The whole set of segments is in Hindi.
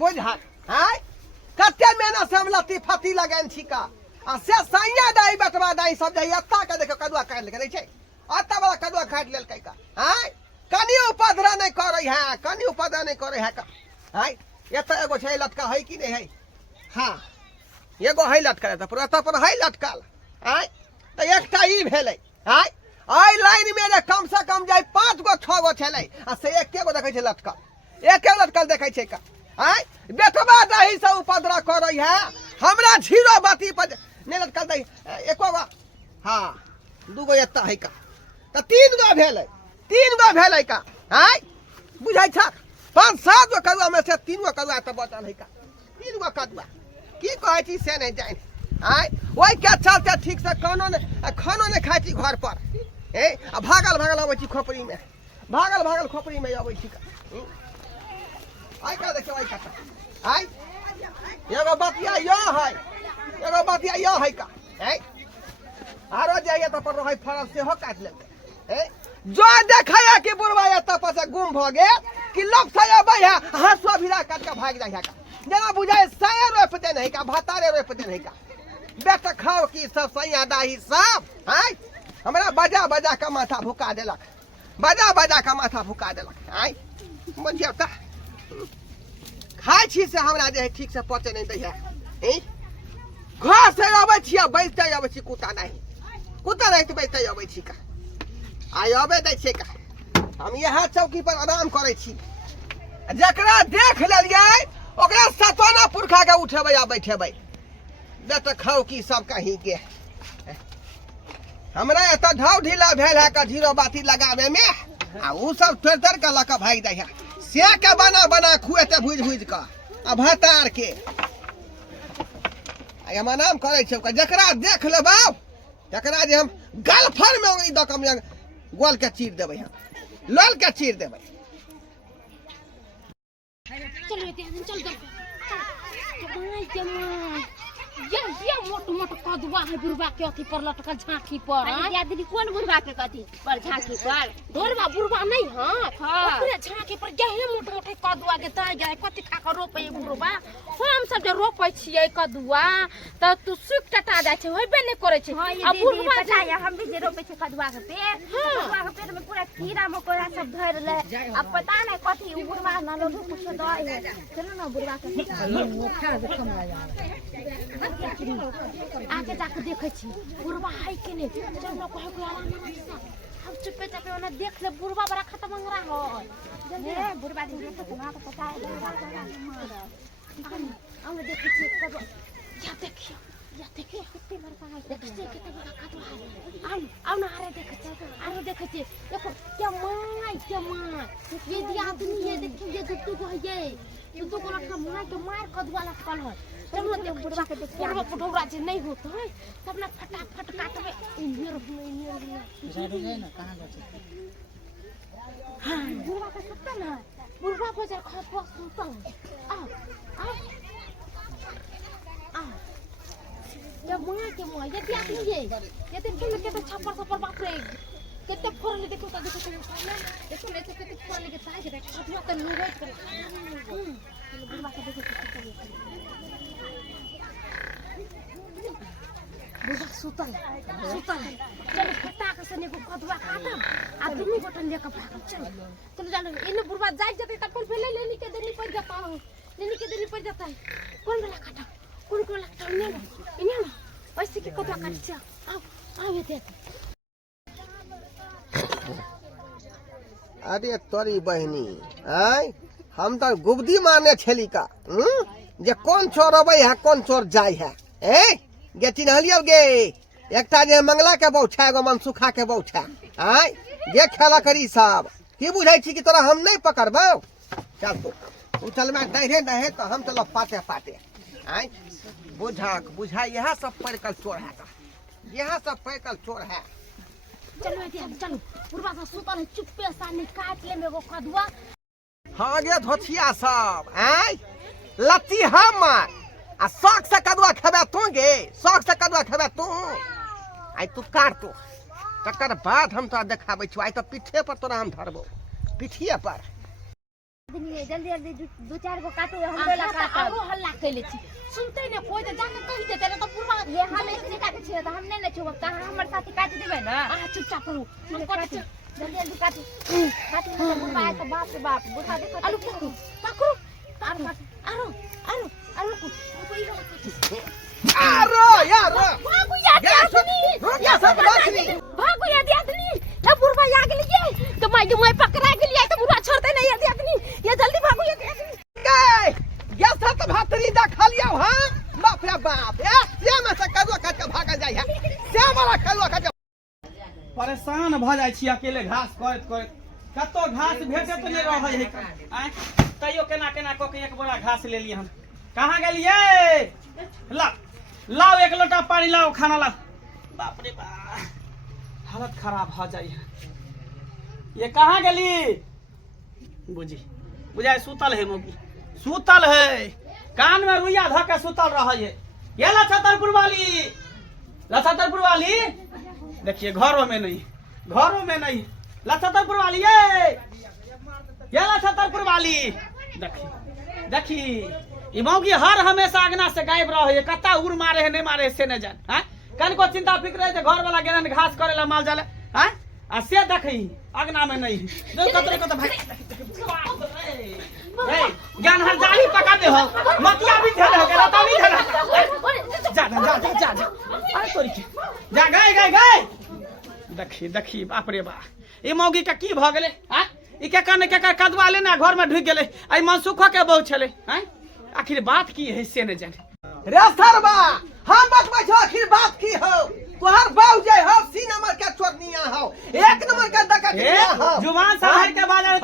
बुझा हैं कते मेहनत से हम लत्ती फत्ती लगन छिका आ से सैया दाई बटवा दाई सब जाई अत्ता के देखो कदुआ काट ले छै अत्ता वाला कदुआ काट लेल का हैं कनी उपद्रव नहीं करे है कनी उपद्रव नहीं करे है का हैं एत एगो छै लटका है कि नहीं है हां एगो है लटका त पूरा त पर है लटकल हैं त एकटा ई भेलै हैं आई लाइन में कम से कम जाई 5 गो 6 गो छलै आ से एके गो देखै छै लटकल एके लटकल देखै छै का हैं बेटवा दाही से उपद्रव करे है हमरा झीरो बाती पर नहीं लटकल दई एको गो हां दूगो एत्ता है का त 3 गो भेलै का हैं बुझाई छ 5-7 गो कदुआ में से 3 गो कदुआ त बचल है का 3 गो कदुआ की कहै छी से नहीं जाने हैं ओई के चलते ठीक से खानो नहीं खाई छी घर पर ए आ भागल आबै छी खोपड़ी में भागल खोपड़ी में आबै छी आई का देखो आई का आई एगो बतिया यो है का ए आरो जाइए त पर रहै फरल से हो काट लेते ए जो देखै कि बुढ़वा एत पर से गुम भ गेल कि लोग से आबै है हंसवा भिड़ा काट के भाग जाय है का जना बुझाए सए रोप दे नहीं का भातारे रोप दे नहीं का बेटा खाओ की सब सैया दाही सब हैं हमरा बजा का माथा भुका देलक बजा का माथा भुका देलक हैं बुझियो त खाई छी से हमरा जे ठीक से पचे नहीं दै है घर से आबै छी बैठते आबै छी कुत्ता नहीं तो बैठते आबै छी का आई आबै दै छै का हम यहाँ चौकी पर आराम करे छी जकरा देख लेलियै ओकरा सतोना पुरखा के उठेबै आ बैठेबै बेटा खाओ की सब कहीं के हमरा एत ढाव ढीला भेल है का जीरो बाती लगावे में आ उ सब तर के लक भाग दै है से के बना खुएते भुज का आ भातार के हम नाम करे छै जकरा देख लेबौ तकरा जे हम गलफर में ई द कम गोल के चीर देबै हम लोल के चीर देबै ये मोट कदुआ है बुढ़वा के अथी पर लटकल झांकी पर या दीदी कौन बुढ़वा के कथी पर झांकी पर ढोलवा बुढ़वा नहीं हां पूरे झांकी पर ये मोट कदुआ के दै गए कथी खा के रोपे बुढ़वा हम सब जे रोपै छियै कदुआ त तू सुख टटा जाय छै होबे नहीं करे छै अब बुढ़वा जाय हम भी जे रोपे छै कदुआ के पेड़ में पूरा कीड़ा मकोड़ा सब धर ले अब पता नहीं कथी बुढ़वा ना लोग कुछ दई है चलो ना बुढ़वा के खा दे कमरा आगे जाके देखे छी बुढ़वा है कि नहीं जब ना कहे को आराम हम चुपे चापे ओने देख ले बुढ़वा बड़ा खत्म मंगरा हो ए बुढ़वा दिन के तुम्हारा को पता है हम देखे छी कब या देखिए कितने बड़का है देखिए कितने बड़ा कदवा है आई आओ ना आरे देखे छी देखो क्या मां ये दिया आदमी ये देखिए ये दुत्तू को है ये तो को लटका मार कदवा लटकल है चलो देख बुढ़वा के देख बुढ़वा फटोरा जे नहीं होत है तब ना फटाफट काटबे इनियर ना कहां जाते हां बुढ़वा के सुतल ना बुढ़वा को जे खपो सुतल आ ये मुआ ये क्या ये दिन के तो छप्पर बाप रे केते फोरले देखो देखो ले केते फोरले के ताज रे छपियो के नुरो करे बुढ़वा के देखो बुढ़वा सुतल चलो फटाक से ने कदुआ काटम आ दुनु गोटन लेके भागम चलो जानो इने बुढ़वा जाई जते त अपन पहले लेनी के देनी पड़ जाता है कौन वाला काटा कौन लगता है इने ना ऐसे के कदुआ काट छ आओ ये देख अरे तोरी बहनी आई हम तो गुबदी मारने छली का जे कौन चोर अबै है कौन चोर जाय है ए गे चिन्हलियो गे एकटा जे मंगला के बौछा एगो मनसुखा के बौछा आई जे खेला करी सब की बुझाई छी कि तोरा हम नहीं पकड़बौ चल तू चल में नहीं तो हम चलो पाते आई बुझा यह सब पड़कल चोर है चलो बुढ़वा का सुतल है चुप्पे सा काट ले में वो कदुआ हाँ गे धोथिया सब आई लत्ती हम आ शौक से कदुआ खेबे तू गे शौक से कदुआ खेबे तू आई तू काट तू तकर बाद हम तोरा देखाबै छी आई तो पीठे पर तोरा हम धरबो पीठिए पर जल्दी जल्दी दो चार गो काटो हमरे ला काटो आरो हल्ला कैले छी सुनते ने कोई तो जाके कहि देते ना तो पूरा ये हम इतने काटे छिए तो हम नहीं ले छुब कहां हमर साथी काट देबे ना आ चुपचाप करू हम काटे छी जल्दी जल्दी काटो काटो बुढ़वा है तो बाप रे बाप बुढ़ा देखो आलू पकड़ू पकड़ू आरो आरो आरो कोई आरो यार भागू या आदमी रुकिया सब बातनी भागू या आदमी ना बुढ़वा आ गेलिए तो मैं पकड़ा गेलिए तो बुढ़वा छोड़ते नहीं या आदमी ये जल्दी भागू या आदमी गए ये सब भातरी देखा लिया हां बाप रे बाप ये में से कदुआ काट के भागल जाय है से वाला कदुआ काट परेशान भ जाइ छी अकेले घास करत करत कतो घास भेटे तो नहीं रहै है आय तइयो केना केना क के एक बोरा घास ले ली हम कहां गेलिए लाओ एक लोटा पानी लाओ खाना लाओ बाप रे बाप हालत खराब हो जाई है ये कहां गेली बुझाय सुतल है मोगी सुतल है कान में रुइया ध के सुतल रह है ये लछतरपुर वाली देखिए घरों में नहीं लछतरपुर वाली ये लछतरपुर वाली देखी ई मौगी हर हमेशा अगना से गायब रह है कत्ता उड़ मारे है नहीं मारे है से न जान हैं कन को चिंता फिक्र है घर वाला गेलन घास करेला माल जाले हैं आ से देखी अगना में नहीं जो कतरे को तो भाई ज्ञान हर जाली पका दे हो मतिया भी झल हो गया तो नहीं झल जा अरे तोरी के जा गए देखी बाप रे बा ई मौगी का की भ गेले हैं ई के कने के कदवा ले ना घर में ढुक गेले आई मनसुखो के बहु छले हैं आखिर बात की है से न जाने रे सरबा हम बतबै छ आखिर बात की हो तोहर बाऊ जे हो सी नंबर के चोरनिया हो एक नंबर के डकैतिया हो जुबान संभाल के बाजार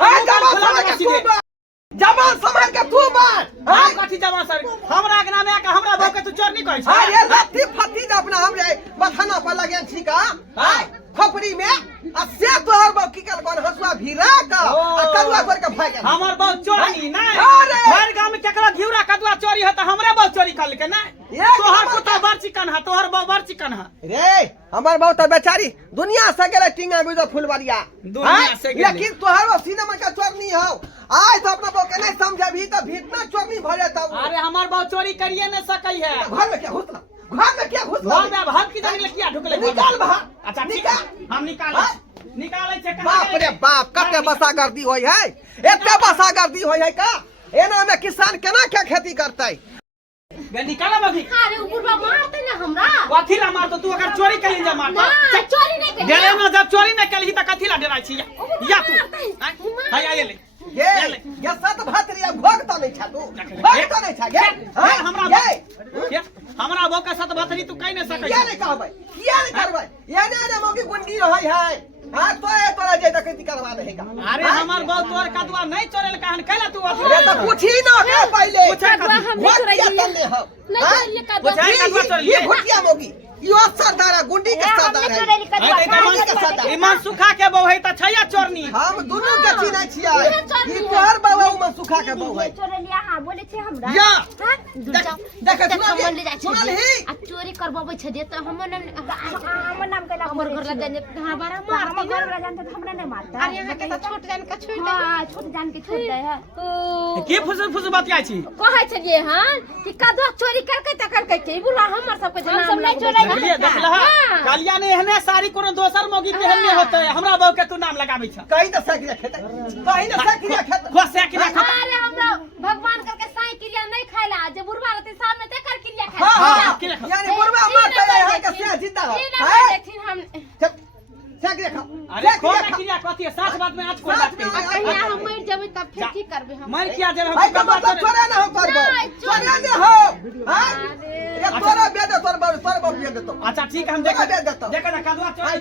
जबान संभाल के तू बात हां कथि जबान सर हमरा के नाम आके हमरा भौ के तू चोर नहीं कहै छ अरे लत्ती फत्ती द अपना हमरे बथाना पर लगन छी का हाय खोपड़ी में आ से तोहर बाऊ की कर बन हसुआ भीरा का आ कदुआ कर के भाग गेल हमर बाऊ चोरी नहीं अरे हर गांव में केकरा घिउरा कदुआ चोरी है त हमरे बाऊ चोरी कर के नहीं तोहर कुत्ता बड़ चिकन है तोहर बाऊ बड़ चिकन है रे हमर बाऊ त बेचारी दुनिया से गेले टिंगा बिजो फुलवारिया दुनिया से गेले लेकिन तोहर बाऊ सिनेमा का चोर नहीं हो आज तो अपना बाऊ के नहीं समझबी त भीतना चोर नहीं भरे त अरे हमर बाऊ चोरी करिए न सकई है घर में क्या घुसला घर में क्या घुसला घर में भात की जाने किया ढुकले निकाल भा अच्छा ठीक निकाल हम निकाले छे बाप रे बाप कते बसा गर्दी होय है एते बसा गर्दी होय है का एना में किसान केना क्या खेती करतै बे निकाला मगी अरे बुढ़वा मारते ना हमरा कथि ला मार तो तू अगर चोरी कइली जा मार ना चोरी नहीं कर डेरे में जब चोरी नहीं कइली त कथि ला डराई छी या तू हाय आइले ये सत भातरिया भोगता नहीं छा तू भोगता नहीं छा गे हमरा बो के साथ भातरी तू कहि न सकै किया नहीं कहबै किया नहीं करबै ये ने मोगी गुंडी रहै है हां तो ए तोरा जे डकैती करवा देगा अरे हमर बाऊ तोर कदवा नहीं चोरेल कहन कैला तू अरे तो पूछी ना के पहले पूछा हम नहीं चोराइए हो नहीं चोरिए कदवा बुझाई कदवा चोरी ये भुटिया मोगी यो सरदार गुंडी के सरदार है ईमान सुखा के बहु है त छैया चोरनी हम दोनों के चिन्ह छियै ई तोहर बाबा में सुखा के बहु है चोरे लिया हां बोले छे हमरा या देख सुनल ले जाय सुनल ही आ चोरी करबबै छे दे त हमर नाम कैला हमर घर ला जाने हमारा मार हमर घर ला जानते हमरा नहीं मारता अरे यहाँ के तो छोट जान के छोड़ दे हां छोट जान के छोड़ दे है के फुस बतिया छी कहै छलिए हां कि कदवा चोरी करके त करके के बुला हमर सब के नाम नहीं चोरै देखलिए देखलहा कालिया ने एहने सारी कोनो दोसर मोगी पहनने होते हमरा बाऊ के तू नाम लगाबै छ कहीं तो साइकिल खेत कहीं तो साइकिल खेत को साइकिल खा अरे हमरा भगवान करके साई क्रिया नहीं खाइला जे बुढ़वा रहते सामने ते कर क्रिया हां खाइला हां यानी बुढ़वा मर गए है के से जिंदा हो देखिन हम साइकिल खा अरे कौन क्रिया कथि है साच बात में आज को बात साच में कहिया हम मर जेबै तब फिर की करबे हम मर किया जे भाई का मतलब छोरे ना हो करबो छोरे ना हो हां ये तोरा बेदे तोर बाबू बेदे तो अच्छा ठीक हम देखा दे देता देखा ना कदवा चोरी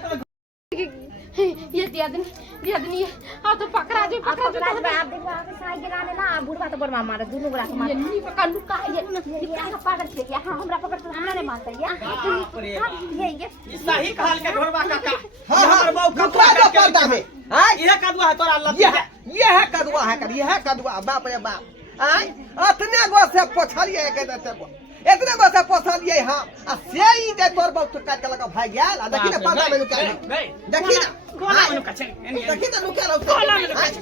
ये दियादनी हां तो पकड़ा जो आप देखो आगे साइकिल आने ना बुढ़वा तो बड़वा मारे दोनों बड़ा मारे ये नी पकड़ लुका ये का पागल छे हां हमरा पकड़ तो हमरा नहीं मारता ये सही कहल के घोरवा काका हां हमर बाऊ कपड़ा जो पर्दा में हां ये कदवा है तोरा अल्लाह ये है कदवा है कर ये है कदवा बाप रे बाप आई अतने गो से पोछलिए के देते इतने बस पोसलिए हम आ से ई दे तोर बहुत काट के लगा भाग गेल आ देखी ना पर्दा में लुका देखी ना कोना में नुका छै देखी ना लुका रहो कोना में नुका छै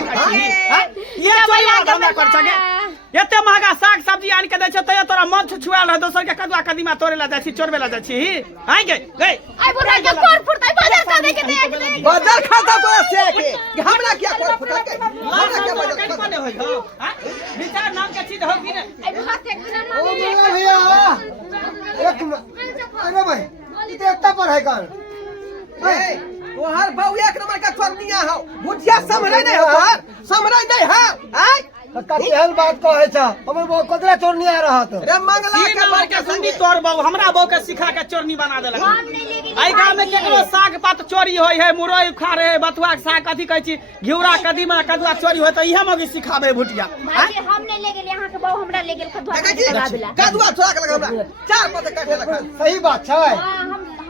ये सब चोरी लगा धंधा कर सके एते महंगा साग सब्जी आन के दै छै तय तोरा मन छुआल रह दोसर के कदुआ कदीमा तोरे ला जाइ छी चोरबे ला जाइ छी आइ गे गई आई बुढ़ा के कोर फुटै बाजार का देखे देख ले बाजार खाता को से के हमरा क्या कोर फुटा के हमरा क्या बाजार कहीं कोने होई हो हां विचार नाम के चीज हो कि ने आई हाथ एक दिन ओ मेरा भैया एक अरे भाई ये इतना पर है कौन ए तोहर बहु एक नंबर का चोरनिया हो बुझिया समझै नहीं हो तोहर समझै नहीं है आई कति हल बात कहे छ हमर वो कतरा चोर नहीं आ रहा तो रे मंगला के मार के सुंडी तोर बहु हमरा बहु के सिखा के चोरनी बना देलक आई गांव में केकरो साग पात चोरी होय है मुरई उखाड़े है बथुआ के साग कथी कहै छी घिउरा कदीमा कदुआ चोरी होय त इहे मगे सिखाबे भुटिया भाई हम नहीं ले गेल यहाँ के बहु हमरा ले गेल कदुआ देखै छी लगा देला कदुआ छोड़ा के लगा हमरा चार पत्ते काटे लगा सही बात है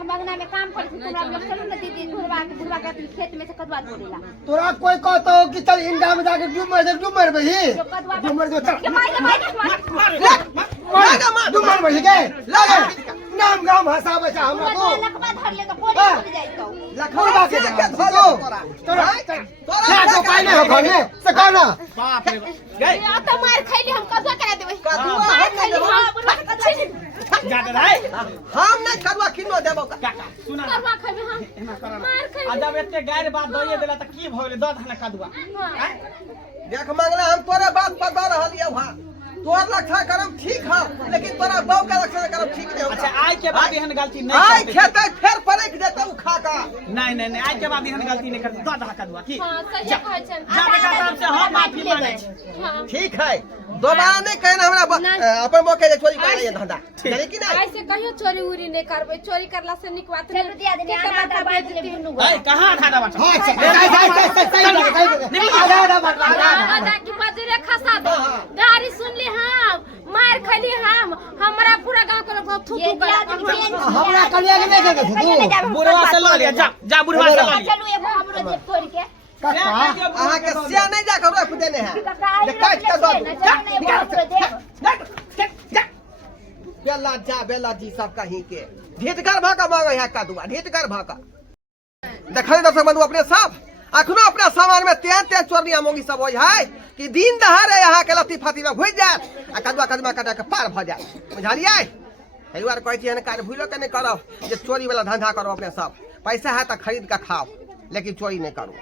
हम अंगना में काम करते हमरा लोग चलो ना दीदी बुढ़वा के खेत में से कदुआ तोड़ेला तोरा कोई कहतो कि चल इंडा में जाके डूब मर बही जो कदुआ डूब मर जो चल के मार डूब मर बही के लगे नाम गांव भाषा बचा हमरा को लखबा धर ले तो कोड़ी खुल जाई तो लखोड़ा के धो तोरा क्या तो पाई नहीं हो घर में सकाना बाप रे गई आ तो मार खैली हम कदुआ करा देबै कदुआ मार हम खैली नहीं हां बुढ़ा के कदुआ जा दे भाई हम नहीं कदुआ किनो देबो का काका सुना ना कदुआ खैबे हां एना कर मार खैली आ जब एते गायर बात दइए देला त की भ गेलै द धना कदुआ देख मंगला हम तोरे बात पर दऽ रहलिए वहां तोर लक्षण करम ठीक है लेकिन तोरा बहु का लक्षण करम ठीक नहीं अच्छा होगा आज के बाद एहन गलती नहीं आई करते खेते फिर परख देता उ खा का नहीं नहीं नहीं आज के बाद एहन गलती नहीं करते द धना कदुआ की हां सही कहै छै जा बेटा साहब से हम माफी मांगे छी हां ठीक है दोबारा नहीं कहना हमरा अपन मौके जे चोरी करे ये धंधा चले कि नहीं ऐसे कहियो चोरी उरी नहीं करबै चोरी करला से निक बात चलो दिया देने आधा बांट ले दुनु ए कहां आधा बात हां सही आधा बात आधा की बजरे खसा दो गाड़ी सुन ली हम मार खली हम हमरा पूरा गांव के लोग थू थू कर हमरा कलिया के नहीं देखे तू बुढ़वा से ल लिया जा बुढ़वा से ल लिया चलो एगो हमरो जेब तोड़ के कक्का अहाँ के सिया नहीं जा कर रख देने हैं जे काट के दो बेला जी सब कहीं के ढीठकर भाका मांगे है कदुआ ढीठकर भाका देखले दर्शक बंधु अपने सब अखनो अपना सामान में तेज तेज चोरनिया मोंगी सब होय है कि दिन दहाड़े यहाँ के लत्ती फाती में घुस जाए आ कदुआ कदमा काटा के पार भ जाए बुझलिए एहि बार कहै छी काज भूलो के नहीं करो जे चोरी वाला धंधा करो अपने सब पैसा है तो खरीद के खाओ लेकिन चोरी नहीं करो